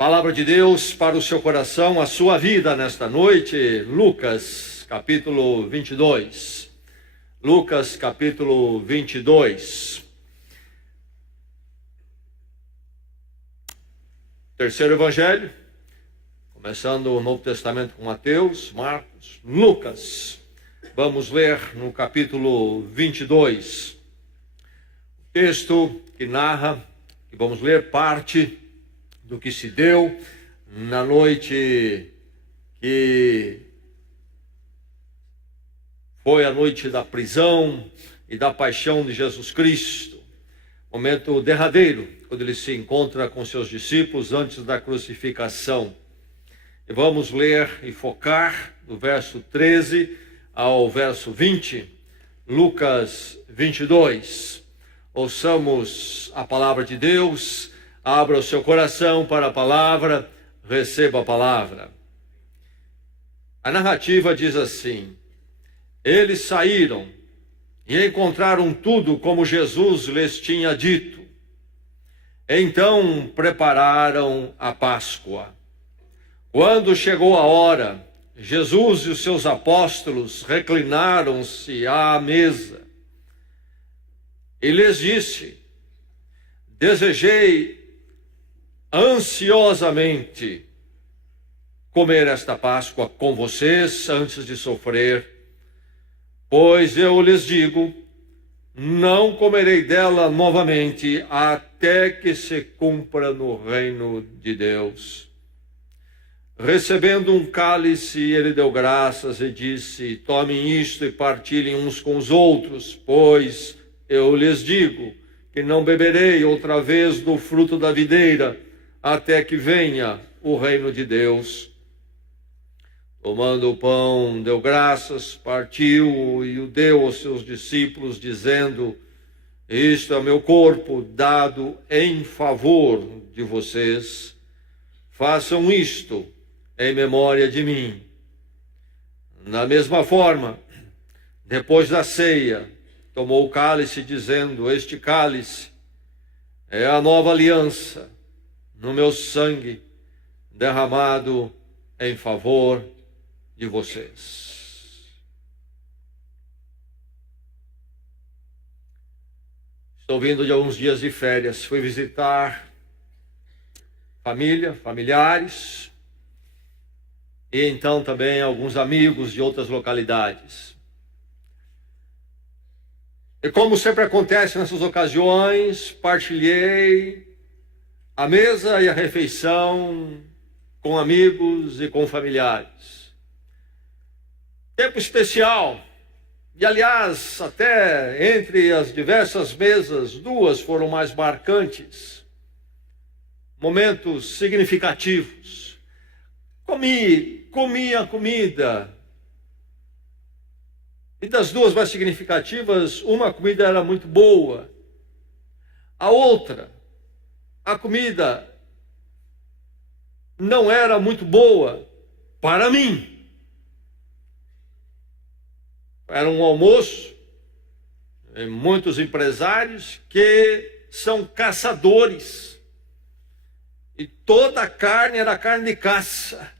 Palavra de Deus para o seu coração, a sua vida nesta noite, Lucas capítulo 22. Lucas capítulo 22. Terceiro evangelho, começando o Novo Testamento com Mateus, Marcos, Lucas. Vamos ler no capítulo 22. O texto que narra, que vamos ler parte do que se deu na noite que foi a noite da prisão e da paixão de Jesus Cristo. Momento derradeiro, quando ele se encontra com seus discípulos antes da crucificação. E vamos ler e focar do verso 13 ao verso 20, Lucas 22. Ouçamos a palavra de Deus. Abra o seu coração para a palavra, receba a palavra. A narrativa diz assim: eles saíram e encontraram tudo como Jesus lhes tinha dito. Então prepararam a Páscoa. Quando chegou a hora, Jesus e os seus apóstolos reclinaram-se à mesa. E lhes disse: desejei ansiosamente comer esta Páscoa com vocês antes de sofrer, pois eu lhes digo, não comerei dela novamente até que se cumpra no reino de Deus. Recebendo um cálice, ele deu graças e disse: tomem isto e partilhem uns com os outros, pois eu lhes digo que não beberei outra vez do fruto da videira, até que venha o reino de Deus. Tomando o pão, deu graças, partiu e o deu aos seus discípulos, dizendo: isto é o meu corpo dado em favor de vocês. Façam isto em memória de mim. Da mesma forma, depois da ceia, tomou o cálice, dizendo: este cálice é a nova aliança no meu sangue, derramado em favor de vocês. Estou vindo de alguns dias de férias, fui visitar familiares, e então também alguns amigos de outras localidades. E como sempre acontece nessas ocasiões, partilhei a mesa e a refeição com amigos e com familiares. Tempo especial. E aliás, até entre as diversas mesas, duas foram mais marcantes. Momentos significativos. Comi a comida. E das duas mais significativas, uma comida era muito boa. A outra, a comida não era muito boa para mim. Era um almoço, muitos empresários que são caçadores. E toda a carne era carne de caça.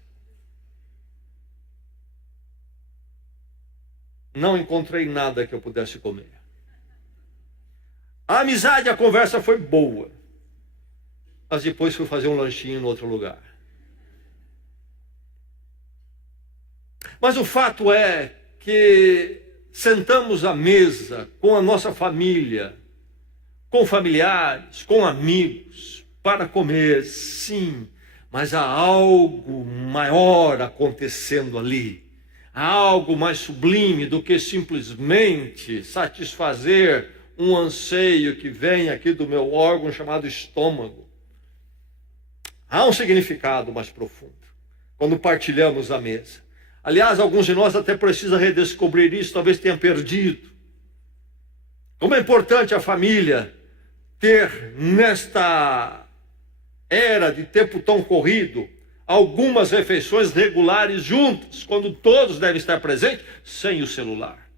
Não encontrei nada que eu pudesse comer. A amizade, a conversa foi boa. Mas depois fui fazer um lanchinho em outro lugar. Mas o fato é que sentamos à mesa com a nossa família, com familiares, com amigos, para comer, sim, mas há algo maior acontecendo ali. Há algo mais sublime do que simplesmente satisfazer um anseio que vem aqui do meu órgão chamado estômago. Há um significado mais profundo quando partilhamos a mesa. Aliás, alguns de nós até precisam redescobrir isso, talvez tenham perdido. Como é importante a família ter, nesta era de tempo tão corrido, algumas refeições regulares juntas, quando todos devem estar presentes, sem o celular.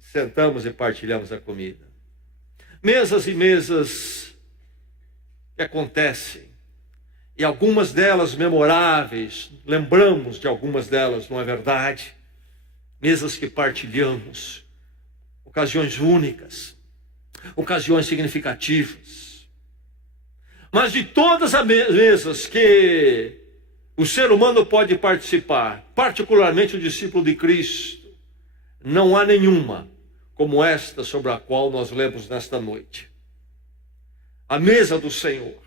Sentamos e partilhamos a comida. Mesas e mesas que acontecem, e algumas delas memoráveis, lembramos de algumas delas, não é verdade? Mesas que partilhamos, ocasiões únicas, ocasiões significativas. Mas de todas as mesas que o ser humano pode participar, particularmente o discípulo de Cristo, não há nenhuma como esta sobre a qual nós lemos nesta noite. A mesa do Senhor.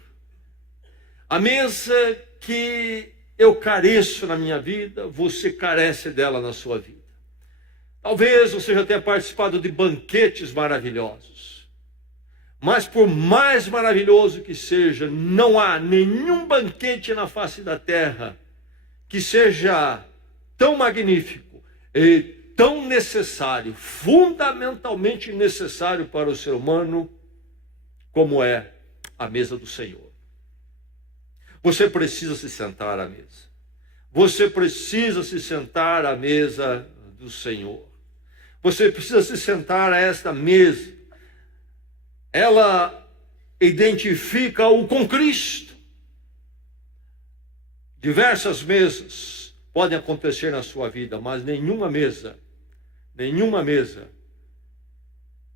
A mesa que eu careço na minha vida, você carece dela na sua vida. Talvez você já tenha participado de banquetes maravilhosos. Mas por mais maravilhoso que seja, não há nenhum banquete na face da terra que seja tão magnífico e tão necessário, fundamentalmente necessário para o ser humano, como é a mesa do Senhor. Você precisa se sentar à mesa. Você precisa se sentar à mesa do Senhor. Você precisa se sentar a esta mesa. Ela identifica-o com Cristo. Diversas mesas podem acontecer na sua vida, mas nenhuma mesa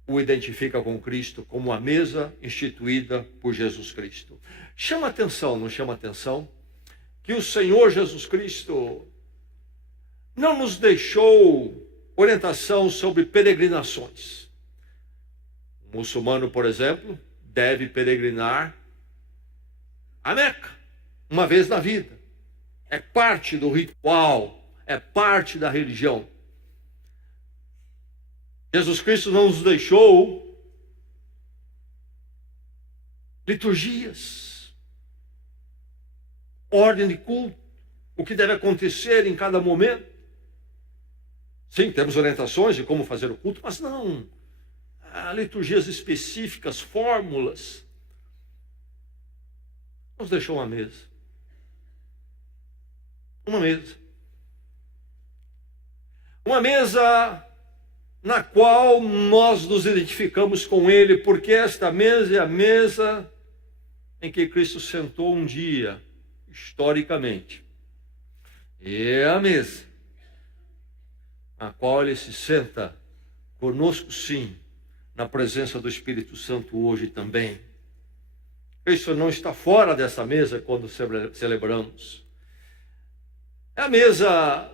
o identifica com Cristo como a mesa instituída por Jesus Cristo. Chama atenção, não chama atenção, que o Senhor Jesus Cristo não nos deixou orientação sobre peregrinações. O muçulmano, por exemplo, deve peregrinar a Meca uma vez na vida. É parte do ritual, é parte da religião. Jesus Cristo não nos deixou liturgias, ordem de culto, o que deve acontecer em cada momento. Sim, temos orientações de como fazer o culto, mas não há liturgias específicas, fórmulas. Nos deixou uma mesa. Uma mesa. Uma mesa na qual nós nos identificamos com Ele, porque esta mesa é a mesa em que Cristo sentou um dia, historicamente. E é a mesa na qual Ele se senta conosco, sim, na presença do Espírito Santo hoje também. Cristo não está fora dessa mesa quando celebramos. É a mesa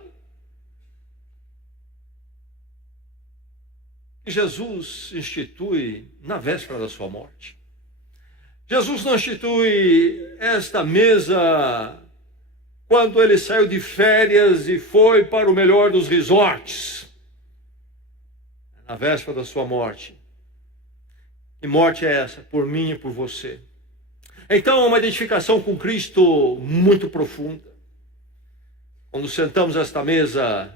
que Jesus institui na véspera da sua morte. Jesus não institui esta mesa quando ele saiu de férias e foi para o melhor dos resorts, na véspera da sua morte. Que morte é essa? Por mim e por você. Então, uma identificação com Cristo muito profunda. Quando sentamos a esta mesa,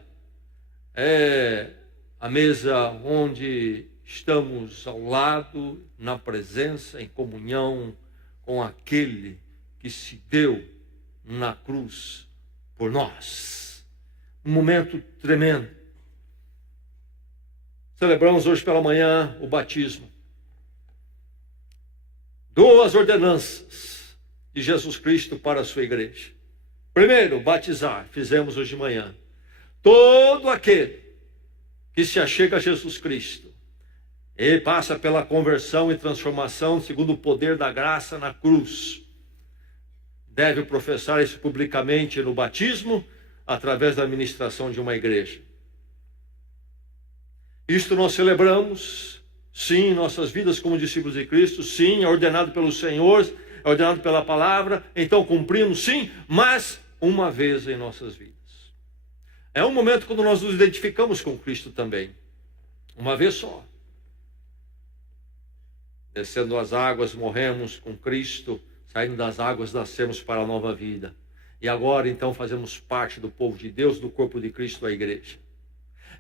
é a mesa onde estamos ao lado, na presença, em comunhão com aquele que se deu na cruz por nós. Um momento tremendo. Celebramos hoje pela manhã o batismo. Duas ordenanças de Jesus Cristo para a sua igreja. Primeiro, batizar, fizemos hoje de manhã. Todo aquele que se achega a Jesus Cristo, ele passa pela conversão e transformação segundo o poder da graça na cruz. Deve professar isso publicamente no batismo, através da administração de uma igreja. Isto nós celebramos, sim, em nossas vidas como discípulos de Cristo, sim, é ordenado pelo Senhor, é ordenado pela palavra, então cumprimos, sim, mas uma vez em nossas vidas. É um momento quando nós nos identificamos com Cristo também, uma vez só. Descendo as águas, morremos com Cristo, saindo das águas, nascemos para a nova vida. E agora, então, fazemos parte do povo de Deus, do corpo de Cristo, a igreja.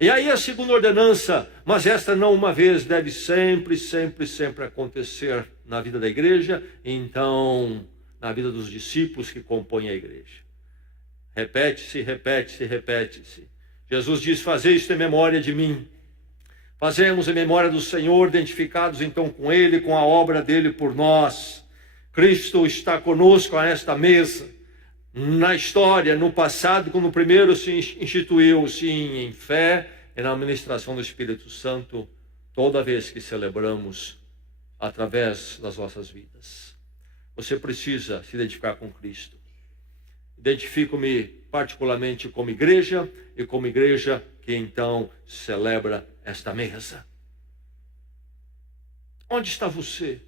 E aí a segunda ordenança, mas esta não uma vez, deve sempre, sempre, sempre acontecer na vida da igreja, e então na vida dos discípulos que compõem a igreja. Repete-se, repete-se, repete-se. Jesus diz, fazei isto em memória de mim. Fazemos em memória do Senhor, identificados então com Ele, com a obra dele por nós. Cristo está conosco a esta mesa. Na história, no passado, quando primeiro se instituiu, sim, em fé e na administração do Espírito Santo, toda vez que celebramos através das vossas vidas. Você precisa se identificar com Cristo. Identifico-me particularmente como igreja e como igreja que então celebra esta mesa. Onde está você?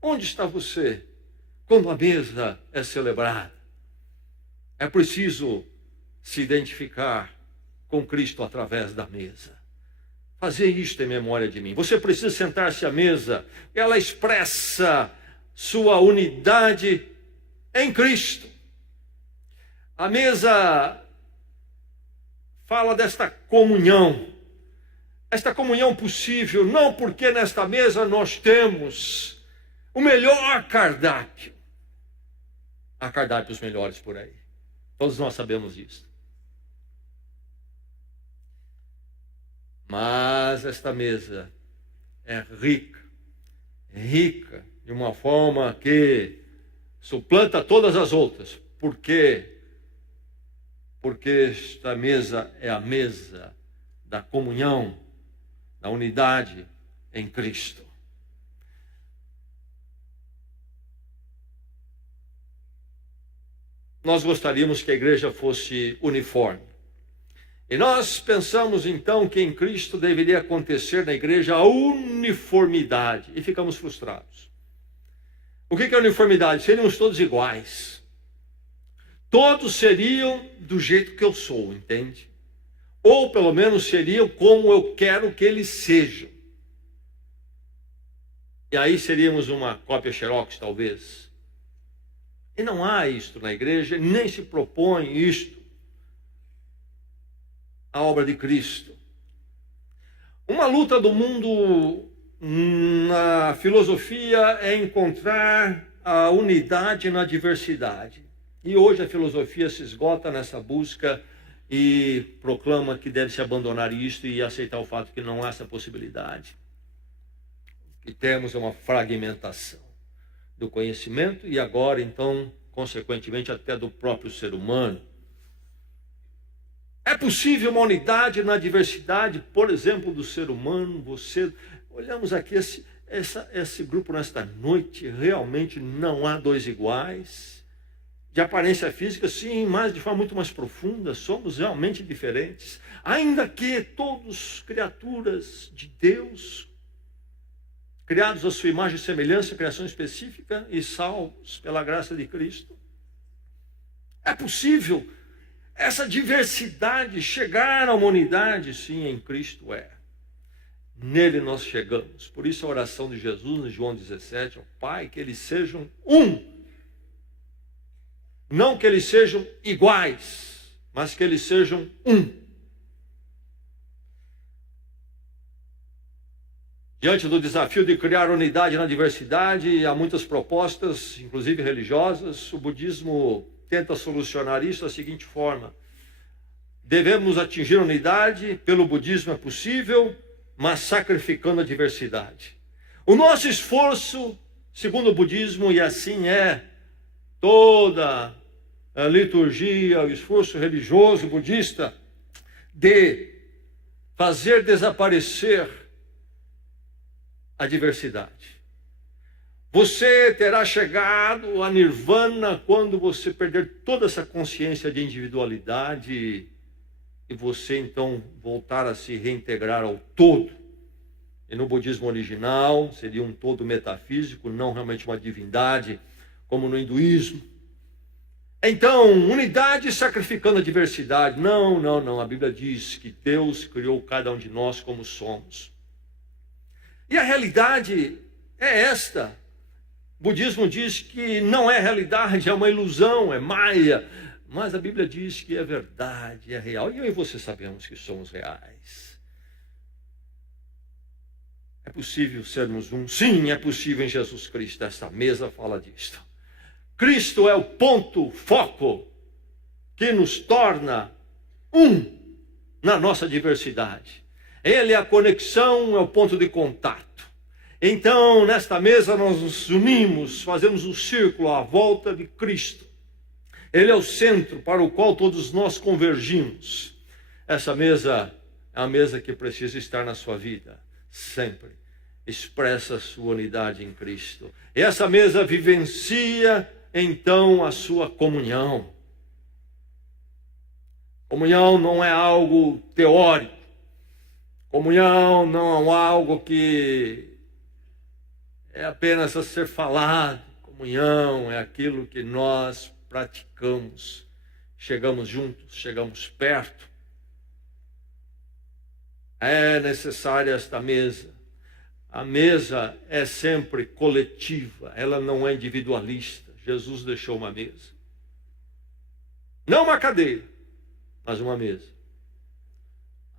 Onde está você quando a mesa é celebrada? É preciso se identificar com Cristo através da mesa. Fazer isto em memória de mim. Você precisa sentar-se à mesa. Ela expressa sua unidade em Cristo. A mesa fala desta comunhão. Esta comunhão possível, não porque nesta mesa nós temos o melhor cardápio. Há cardápios melhores por aí. Todos nós sabemos isso. Mas esta mesa é rica de uma forma que suplanta todas as outras. Por quê? Porque esta mesa é a mesa da comunhão, da unidade em Cristo. Nós gostaríamos que a igreja fosse uniforme. E nós pensamos então que em Cristo deveria acontecer na igreja a uniformidade. E ficamos frustrados. O que é uniformidade? Seríamos todos iguais. Todos seriam do jeito que eu sou, entende? Ou pelo menos seriam como eu quero que eles sejam. E aí seríamos uma cópia xerox, talvez. E não há isto na igreja, nem se propõe isto. A obra de Cristo. Uma luta do mundo na filosofia é encontrar a unidade na diversidade. E hoje a filosofia se esgota nessa busca e proclama que deve-se abandonar isto e aceitar o fato que não há essa possibilidade. O que temos é uma fragmentação do conhecimento e agora, então, consequentemente, até do próprio ser humano. É possível uma unidade na diversidade, por exemplo, do ser humano. Olhamos aqui esse grupo nesta noite, realmente não há dois iguais. De aparência física, sim, mas de forma muito mais profunda, somos realmente diferentes. Ainda que todos criaturas de Deus, criados à sua imagem e semelhança, criação específica e salvos pela graça de Cristo. É possível essa diversidade chegar a uma unidade? Sim, em Cristo é. Nele nós chegamos. Por isso a oração de Jesus, em João 17, ó Pai, que eles sejam um. Não que eles sejam iguais, mas que eles sejam um. Diante do desafio de criar unidade na diversidade, há muitas propostas, inclusive religiosas. O budismo tenta solucionar isso da seguinte forma: devemos atingir a unidade, pelo budismo é possível, mas sacrificando a diversidade. O nosso esforço, segundo o budismo, e assim é toda a liturgia, o esforço religioso budista, de fazer desaparecer a diversidade. Você terá chegado a nirvana quando você perder toda essa consciência de individualidade e você então voltar a se reintegrar ao todo. E no budismo original seria um todo metafísico, não realmente uma divindade, como no hinduísmo. Então, unidade sacrificando a diversidade. Não. A Bíblia diz que Deus criou cada um de nós como somos. E a realidade é esta. O budismo diz que não é realidade, é uma ilusão, é maia. Mas a Bíblia diz que é verdade, é real. E eu e você sabemos que somos reais. É possível sermos um? Sim, é possível em Jesus Cristo. Esta mesa fala disto. Cristo é o ponto, foco, que nos torna um na nossa diversidade. Ele é a conexão, é o ponto de contato. Então, nesta mesa nós nos unimos, fazemos um círculo à volta de Cristo. Ele é o centro para o qual todos nós convergimos. Essa mesa é a mesa que precisa estar na sua vida, sempre. Expressa a sua unidade em Cristo. E essa mesa vivencia, então, a sua comunhão. Comunhão não é algo teórico. Comunhão não é algo que é apenas a ser falado. Comunhão é aquilo que nós praticamos. Chegamos juntos, chegamos perto. É necessária esta mesa. A mesa é sempre coletiva, ela não é individualista. Jesus deixou uma mesa. Não uma cadeira, mas uma mesa.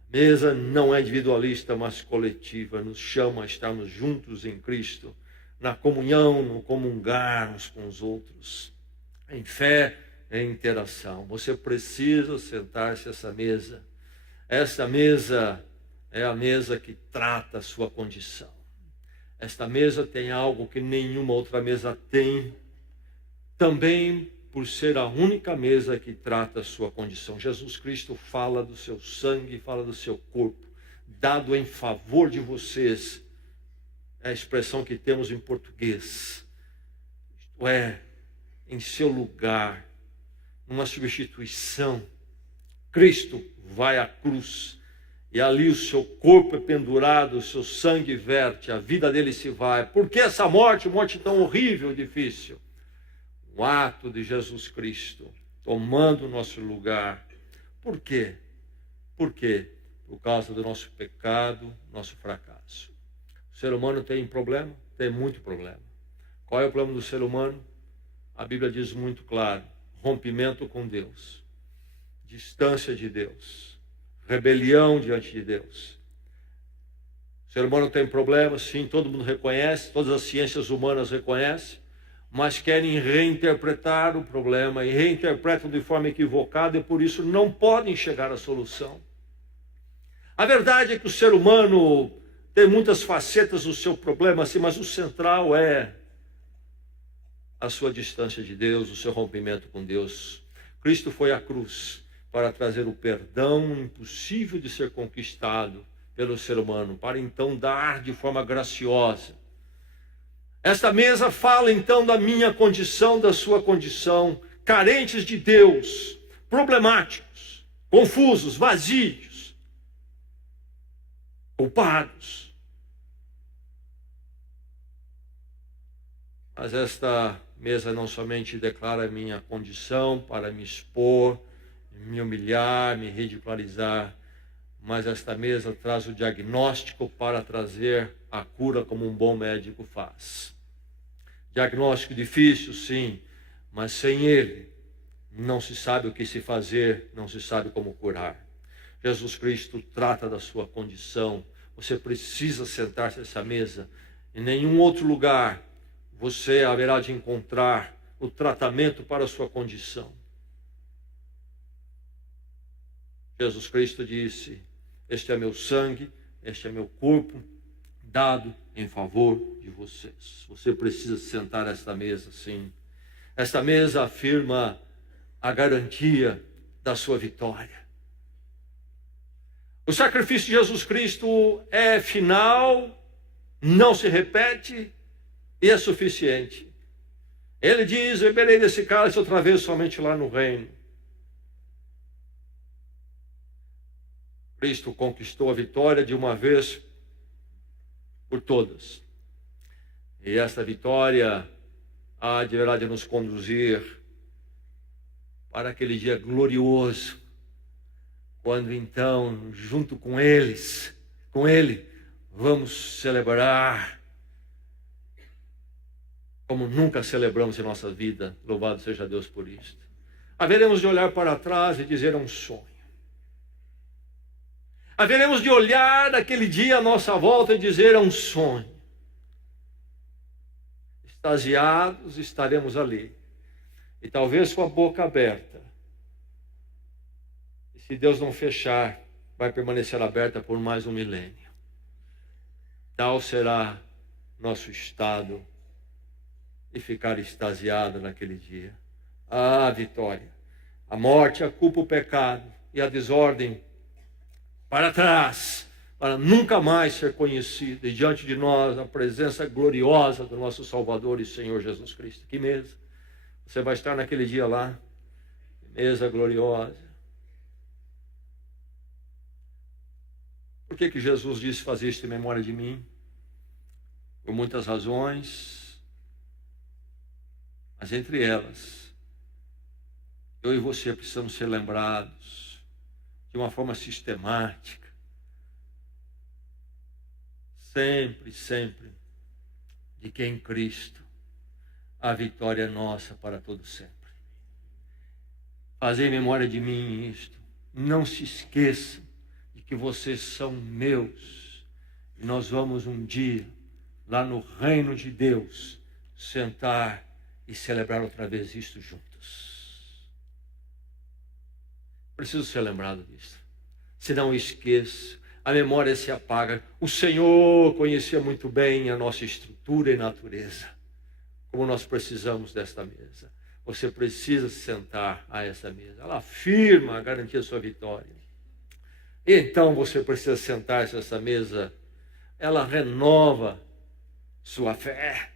A mesa não é individualista, mas coletiva. Nos chama a estarmos juntos em Cristo, na comunhão, no comungar uns com os outros, em fé, em interação. Você precisa sentar-se a essa mesa. Essa mesa é a mesa que trata a sua condição. Esta mesa tem algo que nenhuma outra mesa tem, também por ser a única mesa que trata a sua condição. Jesus Cristo fala do seu sangue, fala do seu corpo, dado em favor de vocês. É a expressão que temos em português. Isto é, em seu lugar, numa substituição. Cristo vai à cruz. E ali o seu corpo é pendurado, o seu sangue verte, a vida dele se vai. Por que essa morte tão horrível e difícil? O ato de Jesus Cristo tomando o nosso lugar. Por quê? Por quê? Por causa do nosso pecado, nosso fracasso. O ser humano tem problema? Tem muito problema. Qual é o problema do ser humano? A Bíblia diz muito claro: rompimento com Deus, distância de Deus, rebelião diante de Deus. O ser humano tem problemas, sim, todo mundo reconhece, todas as ciências humanas reconhecem, mas querem reinterpretar o problema e reinterpretam de forma equivocada e por isso não podem chegar à solução. A verdade é que o ser humano tem muitas facetas do seu problema, sim, mas o central é a sua distância de Deus, o seu rompimento com Deus. Cristo foi à cruz para trazer o perdão impossível de ser conquistado pelo ser humano, para então dar de forma graciosa. Esta mesa fala então da minha condição, da sua condição, carentes de Deus, problemáticos, confusos, vazios, culpados. Mas esta mesa não somente declara a minha condição para me expor, me humilhar, me ridicularizar, mas esta mesa traz o diagnóstico para trazer a cura como um bom médico faz. Diagnóstico difícil, sim, mas sem ele não se sabe o que se fazer, não se sabe como curar. Jesus Cristo trata da sua condição. Você precisa sentar-se a essa mesa. Em nenhum outro lugar você haverá de encontrar o tratamento para a sua condição. Jesus Cristo disse: este é meu sangue, este é meu corpo, dado em favor de vocês. Você precisa sentar a esta mesa, sim. Esta mesa afirma a garantia da sua vitória. O sacrifício de Jesus Cristo é final, não se repete e é suficiente. Ele diz: beberei desse cálice outra vez somente lá no reino. Cristo conquistou a vitória de uma vez por todas. E esta vitória há de nos conduzir para aquele dia glorioso, quando então, junto com Ele, vamos celebrar como nunca celebramos em nossa vida. Louvado seja Deus por isto. Haveremos de olhar para trás e dizer: é um sonho. Haveremos de olhar naquele dia à nossa volta e dizer: é um sonho. Extasiados estaremos ali. E talvez com a boca aberta. E se Deus não fechar, vai permanecer aberta por mais um milênio. Tal será nosso estado e ficar extasiado naquele dia. A vitória. A morte, a culpa, o pecado e a desordem para trás, para nunca mais ser conhecido. E diante de nós, a presença gloriosa do nosso Salvador e Senhor Jesus Cristo. Que mesa. Você vai estar naquele dia lá. Mesa gloriosa. Por que Jesus disse fazer isto em memória de mim? Por muitas razões, mas entre elas, eu e você precisamos ser lembrados de uma forma sistemática, sempre, de que em Cristo a vitória é nossa para todo sempre. Fazer em memória de mim isto. Não se esqueçam de que vocês são meus. E nós vamos um dia, lá no reino de Deus, sentar e celebrar outra vez isto juntos. Preciso ser lembrado disso. Se não esqueço, a memória se apaga. O Senhor conhecia muito bem a nossa estrutura e natureza. Como nós precisamos desta mesa. Você precisa se sentar a essa mesa. Ela afirma a garantia da sua vitória. Então você precisa sentar-se a essa mesa. Ela renova sua fé.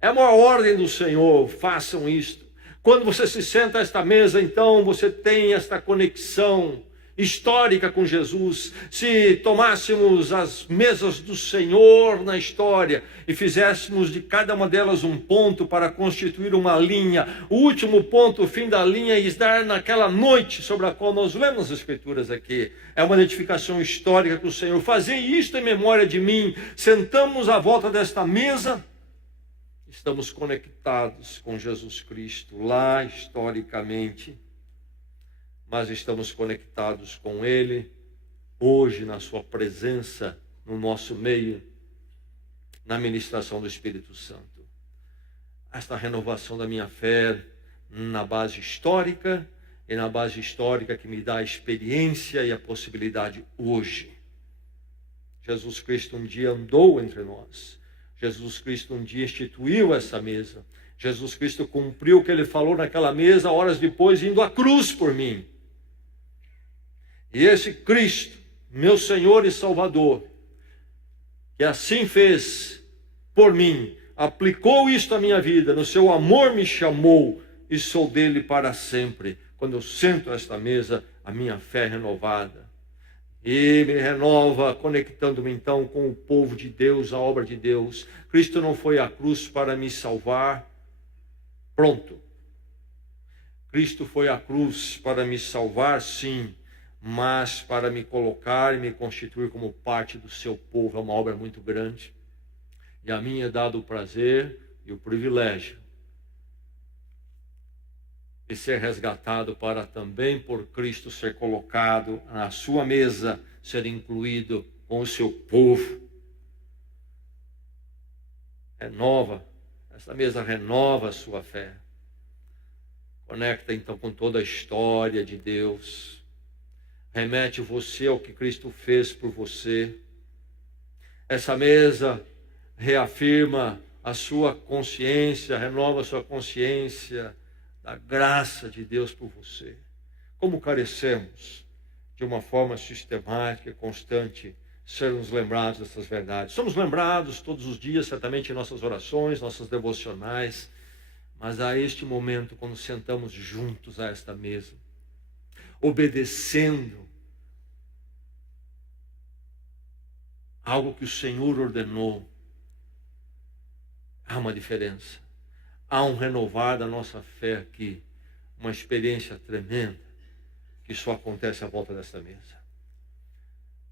É a maior ordem do Senhor. Façam isto. Quando você se senta a esta mesa, então você tem esta conexão histórica com Jesus. Se tomássemos as mesas do Senhor na história e fizéssemos de cada uma delas um ponto para constituir uma linha, o último ponto, o fim da linha, ia estar naquela noite sobre a qual nós lemos as Escrituras aqui. É uma identificação histórica com o Senhor. Fazei isto em memória de mim. Sentamos à volta desta mesa, estamos conectados com Jesus Cristo lá historicamente, mas estamos conectados com Ele hoje na sua presença no nosso meio, na ministração do Espírito Santo. Esta renovação da minha fé na base histórica e na base histórica que me dá a experiência e a possibilidade hoje. Jesus Cristo um dia andou entre nós. Jesus Cristo um dia instituiu essa mesa. Jesus Cristo cumpriu o que Ele falou naquela mesa horas depois, indo à cruz por mim. E esse Cristo, meu Senhor e Salvador, que assim fez por mim, aplicou isto à minha vida, no seu amor me chamou e sou dele para sempre. Quando eu sento a esta mesa, a minha fé é renovada. E me renova, conectando-me então com o povo de Deus, a obra de Deus. Cristo não foi à cruz para me salvar. Pronto. Cristo foi à cruz para me salvar, sim, mas para me colocar e me constituir como parte do seu povo. É uma obra muito grande. E a mim é dado o prazer e o privilégio de ser resgatado para também por Cristo ser colocado na sua mesa, ser incluído com o seu povo. Essa mesa renova a sua fé. Conecta então com toda a história de Deus. Remete você ao que Cristo fez por você. Essa mesa reafirma a sua consciência, renova a sua consciência da graça de Deus por você. Como carecemos de uma forma sistemática e constante sermos lembrados dessas verdades. Somos lembrados todos os dias, certamente em nossas orações, nossas devocionais, mas há este momento quando sentamos juntos a esta mesa, obedecendo algo que o Senhor ordenou. Há uma diferença. Há um renovar da nossa fé aqui. Uma experiência tremenda que só acontece à volta dessa mesa.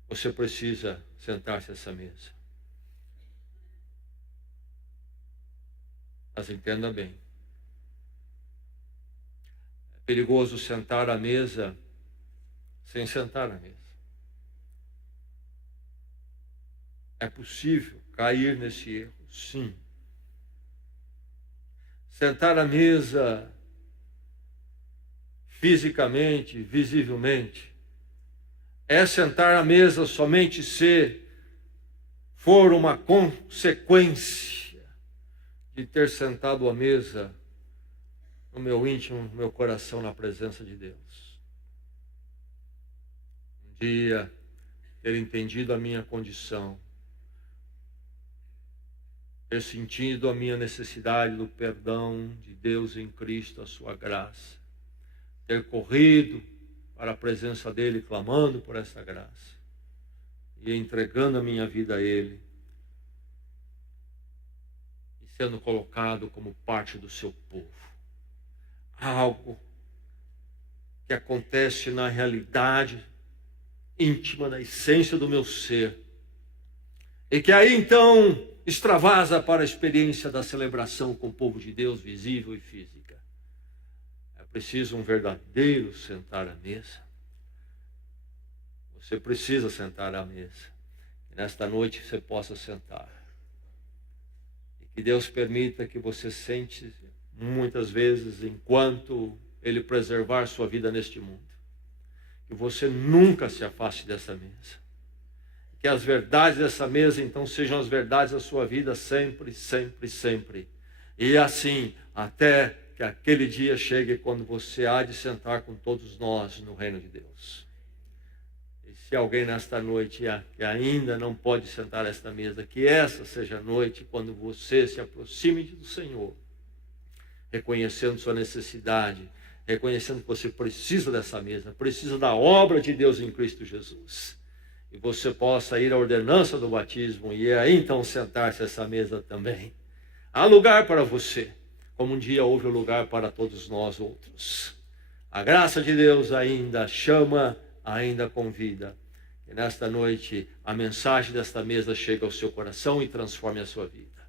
Você precisa sentar-se a essa mesa. Mas entenda bem. É perigoso sentar à mesa sem sentar à mesa. É possível cair nesse erro, sim. Sentar à mesa fisicamente, visivelmente, é sentar à mesa somente ser for uma consequência de ter sentado à mesa no meu íntimo, no meu coração, na presença de Deus. Um dia, ter entendido a minha condição, ter sentido a minha necessidade do perdão de Deus em Cristo, a sua graça, ter corrido para a presença dele, clamando por essa graça e entregando a minha vida a ele e sendo colocado como parte do seu povo. Algo que acontece na realidade íntima, na essência do meu ser, e que aí então extravasa para a experiência da celebração com o povo de Deus, visível e física. É preciso um verdadeiro sentar à mesa. Você precisa sentar à mesa. E nesta noite você possa sentar. E que Deus permita que você sente muitas vezes, enquanto Ele preservar sua vida neste mundo, que você nunca se afaste dessa mesa. Que as verdades dessa mesa, então, sejam as verdades da sua vida sempre, sempre, sempre. E assim, até que aquele dia chegue quando você há de sentar com todos nós no reino de Deus. E se alguém nesta noite que ainda não pode sentar nesta mesa, que essa seja a noite quando você se aproxime do Senhor, reconhecendo sua necessidade, reconhecendo que você precisa dessa mesa, precisa da obra de Deus em Cristo Jesus. E você possa ir à ordenança do batismo e aí então sentar-se a essa mesa também. Há lugar para você, como um dia houve lugar para todos nós outros. A graça de Deus ainda chama, ainda convida. E nesta noite a mensagem desta mesa chega ao seu coração e transforme a sua vida.